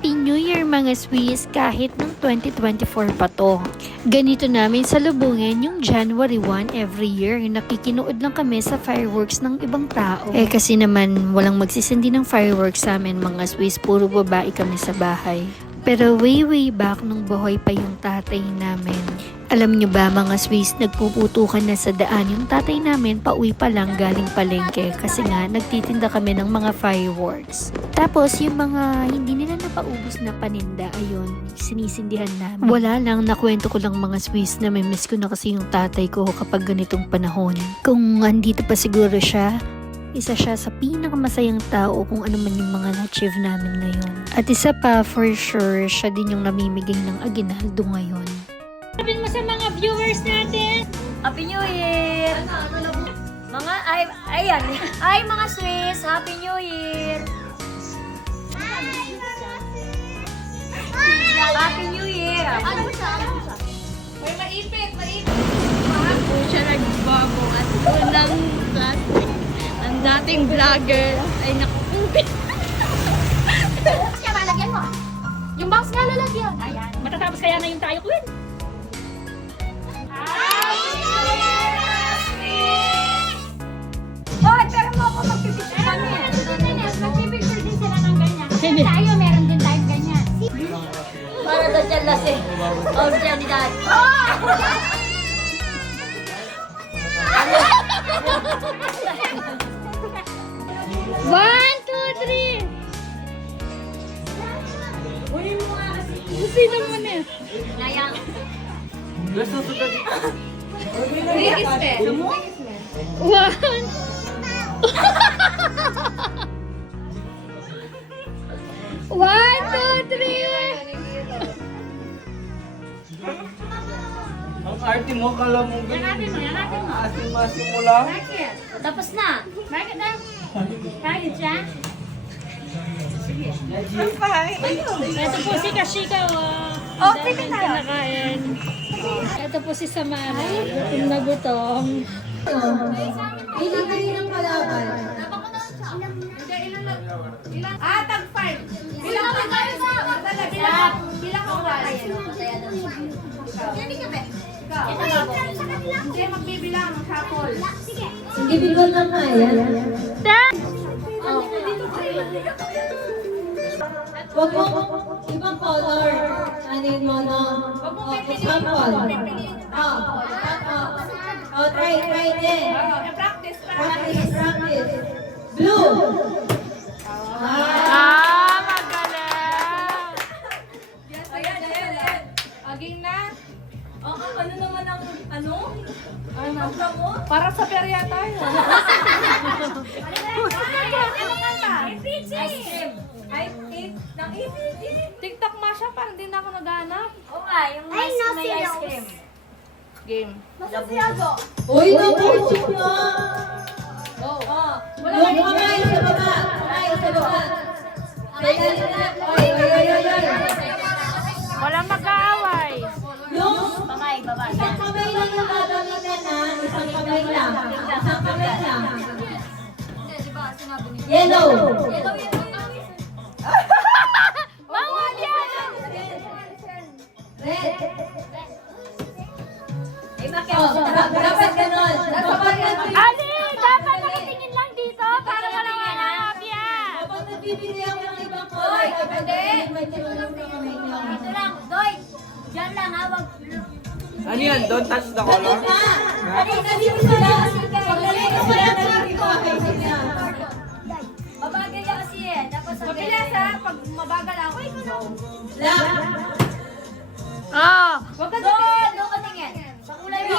Happy New Year mga Swiss kahit nung 2024 pa to. Ganito namin salubungin yung January 1 every year. Nakikinood lang kami sa fireworks ng ibang tao. Kasi naman walang magsisindi ng fireworks sa amin mga Swiss. Puro babae kami sa bahay. Pero way back nung buhay pa yung tatay namin. Alam nyo ba mga Swiss, nagpuputukan na sa daan yung tatay namin pauwi pa lang galing palengke kasi nga nagtitinda kami ng mga fireworks. Tapos yung mga hindi nila napaubos na paninda, ayun, sinisindihan namin. Wala lang, nakwento ko lang mga Swiss na may miss ko na kasi yung tatay ko kapag ganitong panahon. Kung andito pa siguro siya, isa siya sa pinakamasayang tao kung ano man yung mga na-achieve namin ngayon. At isa pa, for sure, siya din yung namimigay ng aginaldo ngayon. Sabihin mo sa mga viewers natin. Happy New Year! Mga, ayan. Ay, mga Swiss, Happy New Year! Happy New Year! Ano siya? May maipit. Kahapon siya nagbago at unang plastic. Ang dating vlogger ay nakupupit. Kaya lalagyan mo. Yung box nga lalagyan. Ayan. Matatapos kaya na yung tayo, Queen? Hoy, pero mo ako magpipicture kami. Magpipicture din sila ng ganyan. Kasi tayo, meron din tayong ganyan. Para daw siya lasing. O siya ni Dad. One, two, three. Sino mo na? Nayang. One. One, two, three. Ang arte mo, kala mo ganyan. Asim-asim mo lang. Tapos na. Kahit siya? Ito po si Kashika. Oh, sige na. Nakain. Ito po si Samara. Gutom na gutom. Tag 5. Bilang ko tayo sa bilang ko tayo. Hindi ka ba? Hindi magbibilang ng couple. Individual lang nga yan. Huwag mo ibang color. Anin mo, no? Sample. Try din. Practice. Practice. Blue. Magaling! Ayan. Aging na. Ano naman ang ano? Para sa perya tayo. Ice cream. Ng TikTok Masha, parang hindi na ako naghanap. Oo nga, yung may ice cream. Game. Uy, nabuchip na! Go. Yung kamay sa baba! Kamay sa baba! Oy! Walang mag-aaway. Yung Kamay, baba. isang kamay lang yung gagamitan na isang kamay lang. Isang kamay lang. Yellow! Bawal yan! Red! Dapat ganon. Dapat Ali, dapat nakatingin lang dito para walang hanapya. Kapag nagbibigay ako ng ibang kulay, kapag may tinulong na kamay niyo. Ito lang, Doy. Diyan lang, hawag. Ano yan? Don't touch the color? Dali sila. Pagdali ka pala nalipipakay sila. Mabagal yan kasi eh. Dapat sa Mabilis ha, pag mabagal ako. Lang. Oh, Huwag ka Doon ka tingin. Sa kulay mo.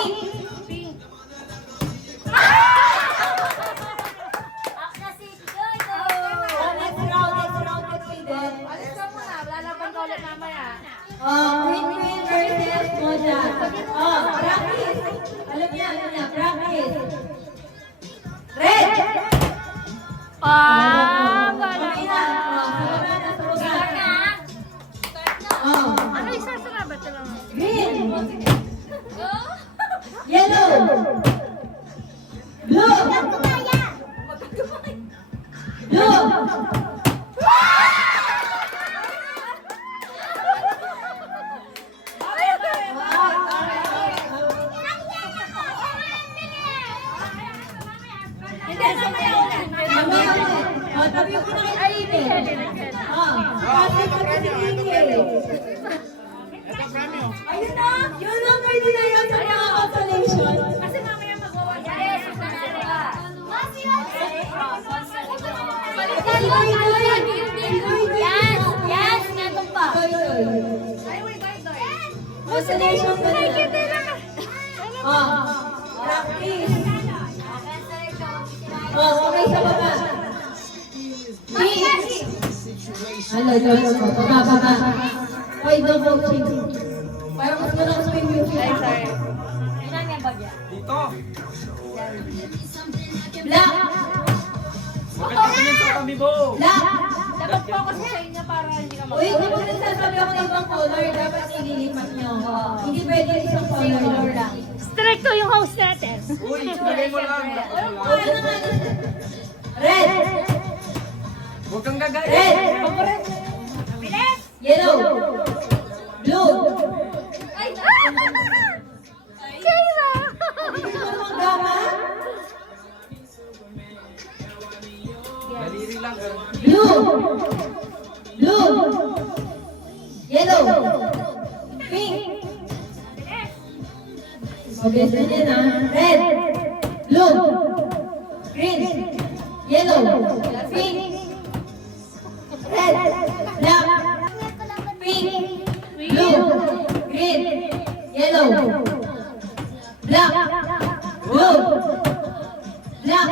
Pink. Ak na si Joy. Next round, Sweden. Alis ka muna, lalaban ka ulit mamaya. Queen versus Moja. Practice. Alam niya, practice. Red. wala. Ano isa sa ba ito lang? green, yellow, blue, blue, pinaka-init. Ate pinaka-init. Ayun na! Yun na, pwede na yun sa mga consolation. Kasi mamaya magwawala. Yes, manalo ka. Yes, natong pa. Consolation ka na. Practice. Okay sa baba. Ano, baba. Why no coaching? Parang mas malakas pa yung music. Ay, sorry. Ilan yung bagya? Dito. Black! Bakit tingin sa kami, Bo? Black! Dapat focus sa inyo para hindi ka Uy, kapag nagsasabi ako ng ibang color, dapat nililipat nyo. Hindi pwede isang color lang. Stricto yung host natin. Uy, bigay mo lang. Red! Huwag kang gagawin. Red! Yellow! Blue! Kayla! Hindi ko naman gama. Daliri lang. Blue! Blue! Yellow! Pink! Mabilis na yan ah. Red! Blue! Green! Yellow! Pink! Red! Black! Pink! Blue! Green! Yellow! Black! Blue! Black!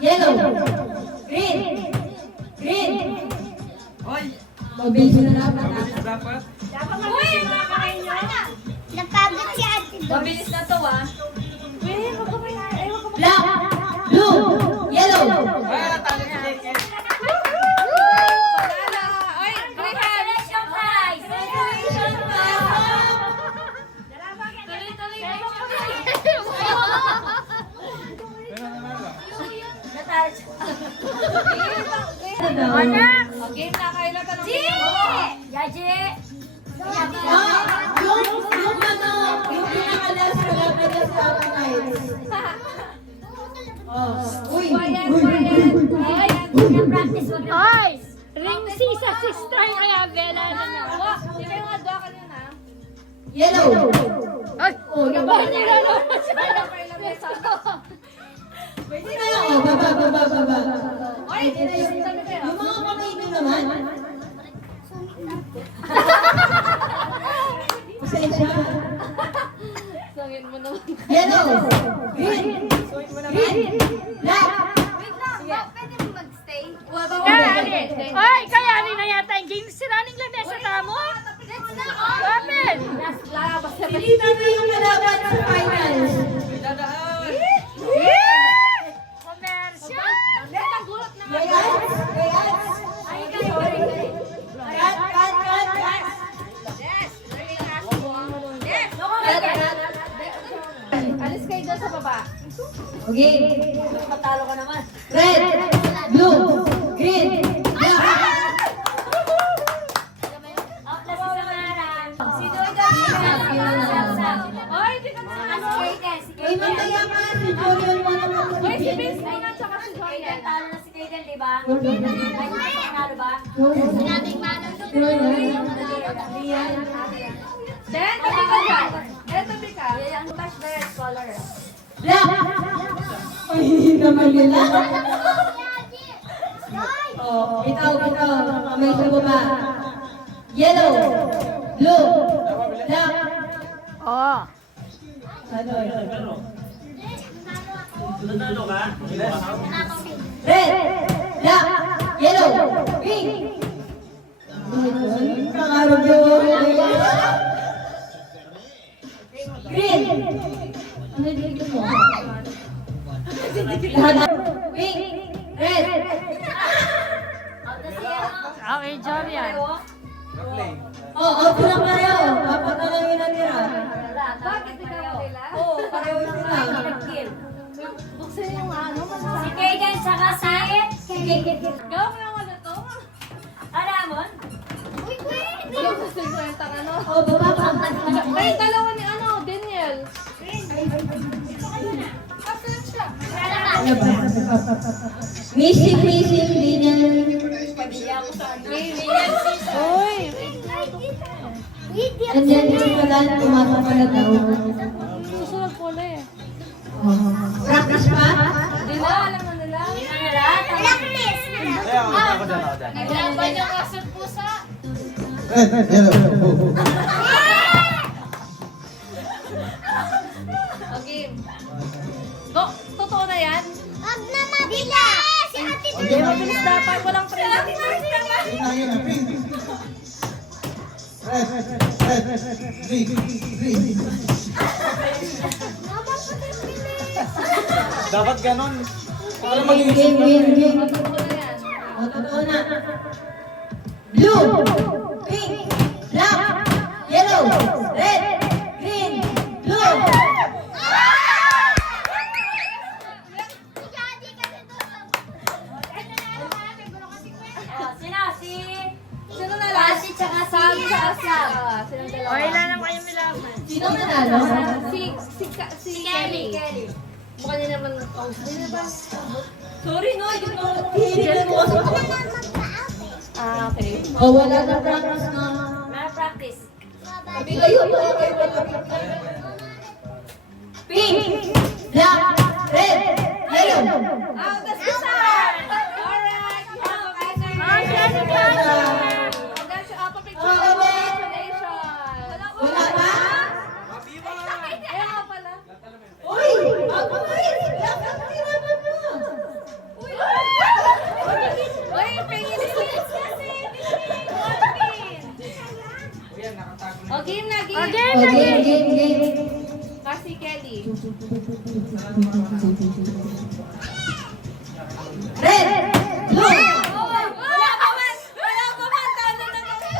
Yellow! Green! Green! Hoy, Mabilis na dapat ah. mabilis dapat. Uy, mga kain nyo. Napagod si ate. Mabilis na to, ah. Uy, wag ka may ay, wag ka may Black! Blue! Yellow! Ay, natalo si Jake. Panalo. Ay, Congratulations, guys! Congratulations, tuloy-tuloy. Pero nanalo. Anak! Okay na, kayo na tanong. Yaji! Yung pinakalas sa laban sa nights. Uy! Ay! Ring si sa sister kaya Bella na na. Hindi kayo nga doon kanina. Yellow! Ay! Gabahan nila na. Pwede na lang. Oh, baba. Ay, sabi kayo. Yung mga kamay nyo naman. Pasensya. Sangin mo naman. Yellow! Green! Green! Black! Pwede mo mag-stay? Ay! Kayanin na yata yung game. Siraning lamesa tamo. Let's na Amen! Lalabas na Hindi na yung kalaban sa finals. Dadaan. Commercial! Nagulat na. Gayans! Cut! Alis kayo dyan sa baba. Okay. Matalo ka naman. Red! Blue! Green! Black! Ay, hindi ka na. Uy, mataya ka! Si Jorian mo naman. Uy, si Vince muna tsaka si Joyan. Talo na si Kaden, di ba? Sinabing manong Then, tabi ka dyan. Eh, tabi ka. Ang touch the red color. Black! Ay, hindi naman nila. Oh, ikaw. Kamay sa baba. Yellow! Blue! Black! Oh! Ano? Red! Black! Yellow! Pink! Pangarap yun. Green! Ano dito mo? Lahat. Pink! Red! Okay, job yan. Na-play. Out ko lang pareho. Apat na lang yung natira. Bakit ikaw nila? Oo, pareho sila. Buksan yung ano. Si Kaden saka si... Gawa mo yung ano to? Alamon? Hindi ko sa 50 ano. Oh, baba. May dalawa ni ano, Daniel. Missing, Daniel. Nandiyan yung kalan, pumasok ka na daw. Susunod po ulit. Practice pa? Nila, alam na nila. Ako dyan. Naglaban yung kasot pusa. Okay. Go, totoo na yan? Wag na mabilis! Si ate Hindi, mabilis dapat. Walang pressure. Dapat ganon. Para Game, mag-iisip game, game. Totoo na yan. O, totoo na. Blue, pink, black, yellow, red, green, blue. Sino na lang? Kasi tsaka si Sam, tsaka Sam. Silang dalawa. Sino nanalo? Si Kelly. Mukha niya naman ng Sorry, no. Yung hihilig mo kasi. okay. O, wala na practice na. May practice. Sabi kayo, pink, black, red, yellow. That's the Sam! Alright! That's your auto picture. Congratulations! Wala pa? Ayun nga pala. Uy! Ako na yun! Hirapan mo! Uy, pingin kasi. O, game na, game. O, game. Kasi Kelly. Red, blue. Wala pa man! Tano na kasi.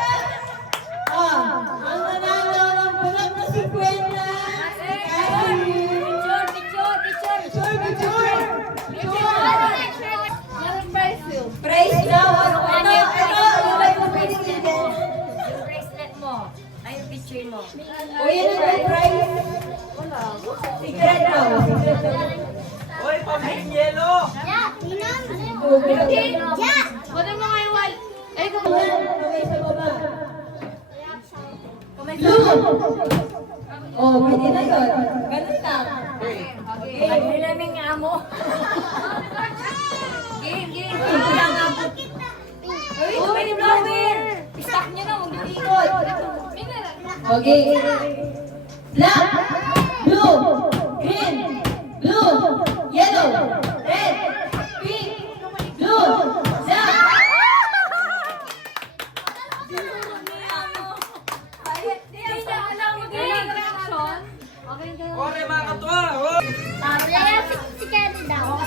Ang nanalo ng bulag na 50. Anong price yun? Praise now. Ito, yung bracelet mo. Ay, yung picture mo. O, yun ang prize. Secret daw. Uy, pamilin yelo! Yeah, Tinam. Okay. Yeah. Wala mo nga yung wall. Ay, Kamay sa baba. Blue. Oh, pwede na yun. Ganun lang. Ay, nilaming nga mo. game. Uy, pwede blower. Stop nyo na, huwag yung ikot. Okay. Black, blue, green, blue, yellow, red, pink, blue, black. Ore, mga katwa! Oh! Kaya si Kelly daw.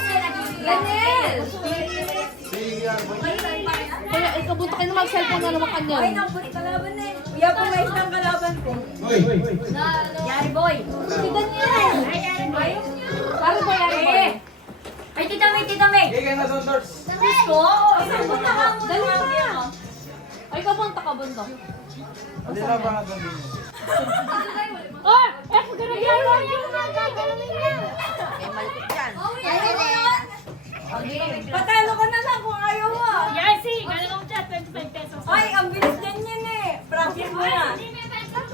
Daniel! Sige, Kaya ikabuto kayo na mag-cellphone na naman kanya. Ay, nabulit kalaban na eh. Kuya po may isang kalaban ko. Yari boy. Si Daniel! Parang ba yan ba? Ay, tita May. Sige na, Sondors. Gusto? Isang punta ka mo. Dali na! Ay, ikaw bang takabunto? Hindi na ba nga gawin? Oh! F, ganun yan! Patalo ka na lang kung ayaw mo. Yancy! Ganun ako dyan, 25 pesos. Ay, ang bilis din yan eh. Practice mo na.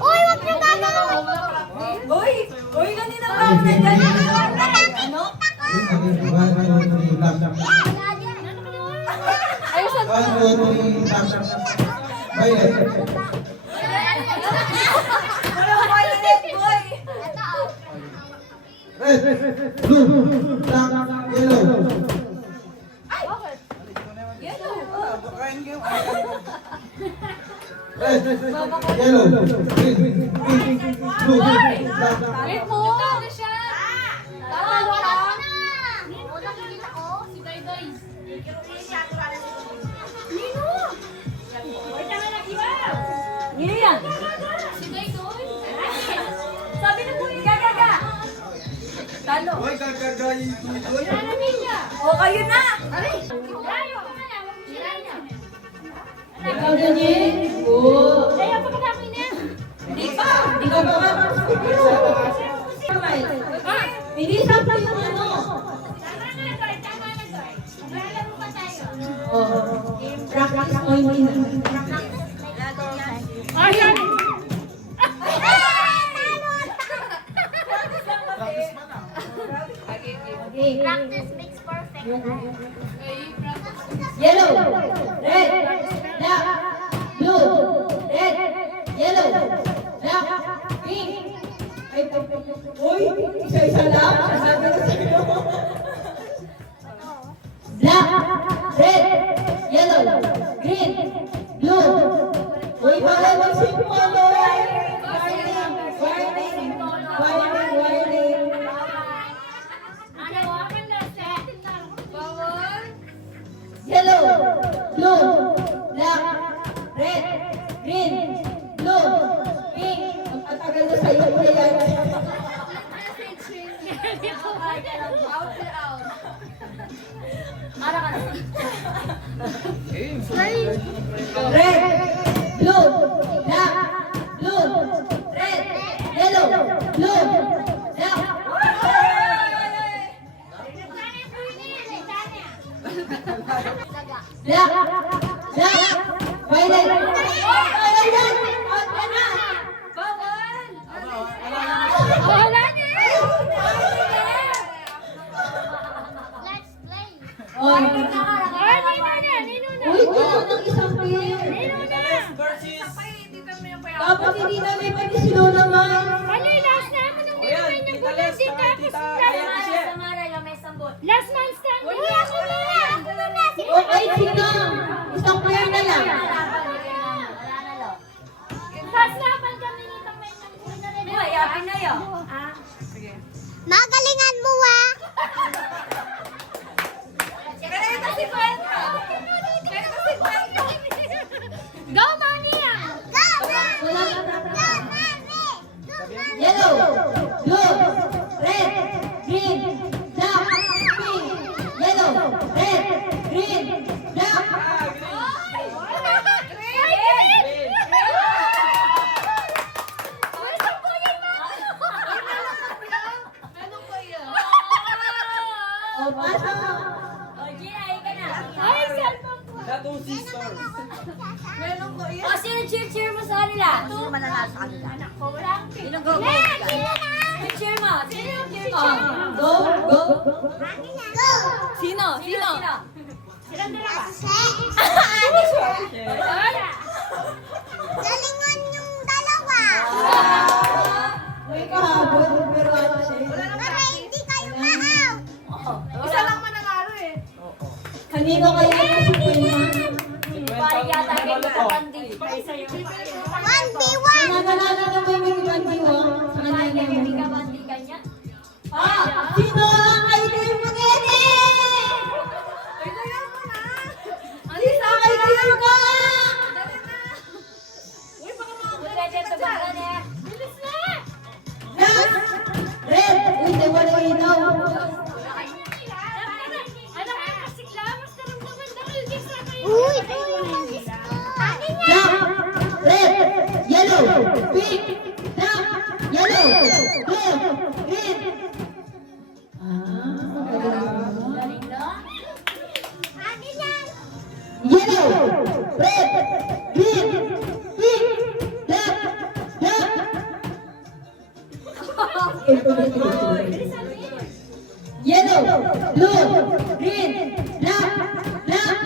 Uy, wag na gagawin. Uy, kanina pa ako nagdala. Ano? Ayusan mo na. Walang violet, boy. Kain kayo. Wait mo! Tatalo ka? Yun yan. Sabi na po, gaga. Talo. Uy, gagagay. O, kayo na. Ikaw, Daniel. Oo. Kaya pa kanamin niya. Hindi pa. Hindi ka pa Hindi sakto yung ano. Tama na, Doy. Oo. Practice practice o hindi na. Ayan! Practice makes perfect. Yellow, red, black, blue, red, yellow, black, pink. Ay, uy, isa-isa lang. Sabi ko sa'yo. Black, red, yellow, green, blue. Uy, bawal magsimolo. Warning. Yellow, blue, black, red, green, blue, pink. Ang tagal na sa'yo, kuya yan. Red, blue, black, blue, red, yellow, blue, black. Black, violet. Wala na! Let's play. Oh, Ay, nino na! uy, ito ng isang pair. Dapat hindi namin pwede sino naman. Ano yung last na mo nung Ayan, nilagay ng Tita Les, bulan saka tapos Tita Samara, yung may sambot. last man standing. Uy, ako na! Okay, sino? Isang pair na lang. Last laban kami nitong may nanggulo na rin. Uy, yapin na yun. Magalingan mo ah! Go, Mania! Wala Yellow, blue, red, green, black, pink. Yellow, red, green, black. O, pasok. O, Gina, ay ka na. Ay, cellphone ko! Tatong sister. O, sino cheer mo sa kanila? Sino mananalo sa kanila? Anak ko, wala akong Sino go? Sino cheer mo? Sino cheer mo? Go, go. Sino? Silang dalawa. Galingan yung dalawa! May kahabol, pero ano siya. Para hindi kayo ma-out! Kanino kayo nagsisimula? Parang yata kayo matandi. 1v1! Nanagalala na may may bandiwa sa kanina Hindi ka mo. bandi ka niya? Sino ang kaibigan mo nene? Sino ang kaibigan mo? Pwede ito ba ka niya? Bilis na! Black, red, uy, di wala ilaw. Anak ko, kasigla, mas naramdaman dahil di sa kayo. Uy! Black, red, yellow, pink, black, yellow, blue, green. Galing na? Yellow, red, green, pink, black, black. Yellow, blue, green, black, black,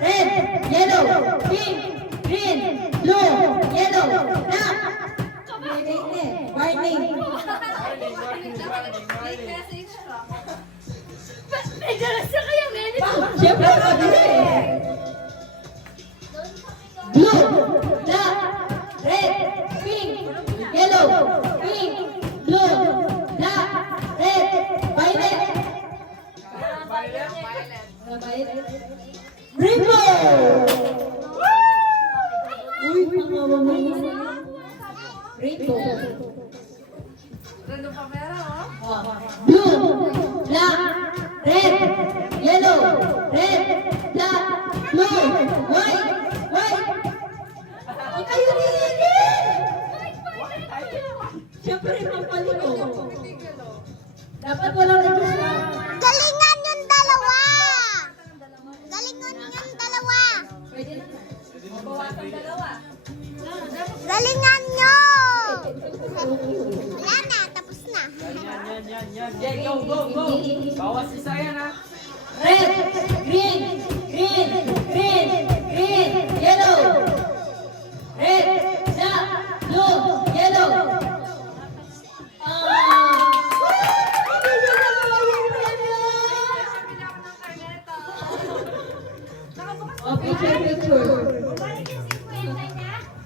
red, yellow, pink, green, blue, yellow, black. Warning. May dalas na kaya, Meli. Siyempre, mabilis eh. Blue, black, red, pink, yellow, pink, blue, black, red, violet. Rainbow! Uy, pangawa mo yun. Rainbow. Blue, black, red, yellow, red, black, blue, white, white. Huwag kayo nililin! Siyempre, pampalito. Dapat walang register. Galingan yung dalawa! Galingan yung dalawa! Pwede na. Galingan nyo! Wala na, tapos na. Yan. Okay, go. Bawas isa yan ha. Red, green, yellow. Red, blue, yellow. Picture.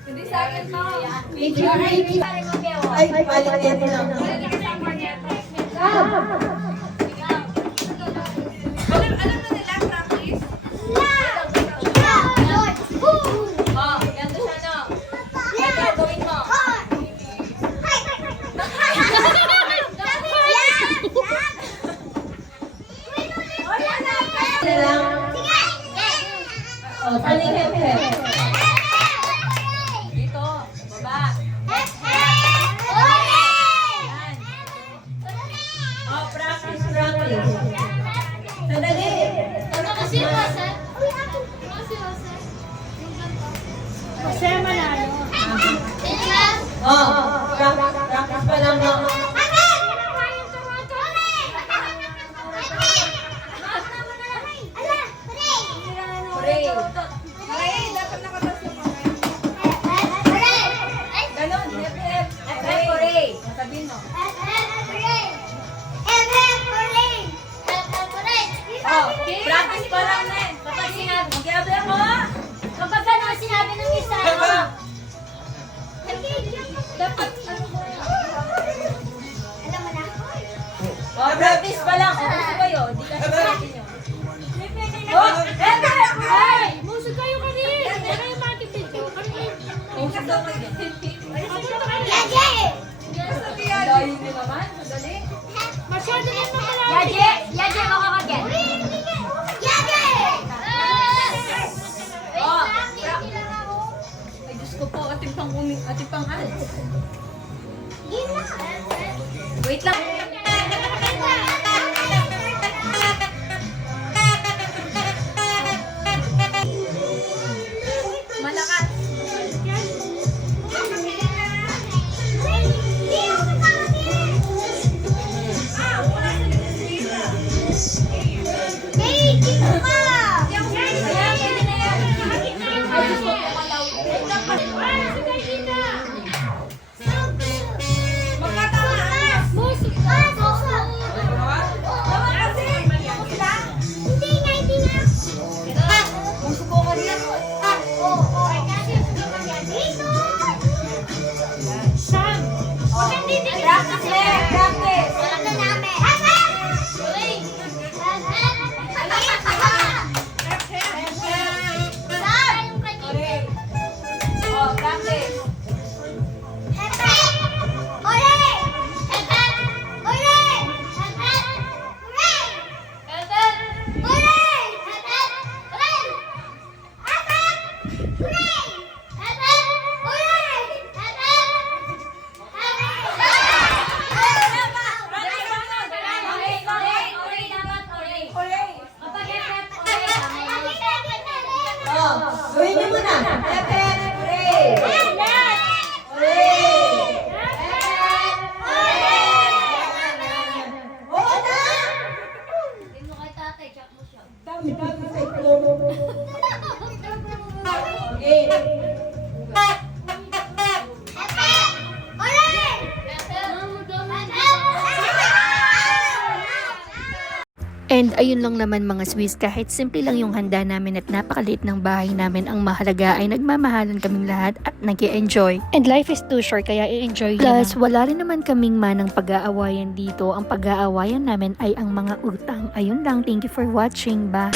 Hindi sa akin mo. Picture. Ay, balik lang. Alam na nila, practice? Oh, ganito siya, no? Ano gagawin mo? Oh, taling hep-hep. Dito, baba. Oh, practice. Sandali. Kasi manalo. Oh, practice pa lang, no? Hooray! Hooray! Dapat nakatas yung kamay. Ganon, hep-hep. Hooray! Sabihin mo. Oh, practice pa lang, Nen. Kapag sinabi mo, Kapag ano sinabi ng isa, dapat, ano mo? alam mo na? Oh, practice pa lang. Kung gusto kayo, di ka sabihin nyo. Oh, hep-hep! Hooray! Musog kayo kanil. Kaya kayo makikipid ko. Kung gusto kayo. Dahil nyo naman, madali. Masyado na pala. Yaje, makakagyan. Oh, ay, Diyos ko po, ating pang alis. Wait lang. Malakas. Ayan, pwede na yan. Ay, Diyos ko po, malaw. Musubukan niya. Practice. Oh, practice. Oh, gawin niyo muna. Hep-hep. Hooray! Hooray! Oo na! Dami sa itlog. Okay. And ayun lang naman mga Swiss, kahit simple lang yung handa namin at napakaliit ng bahay namin, ang mahalaga ay nagmamahalan kaming lahat at nag-i-enjoy. And life is too short, kaya i-enjoy nyo. Plus, wala rin naman kaming manang pag-aawayan dito. Ang pag-aawayan namin ay ang mga utang. Ayun lang, thank you for watching. Bye!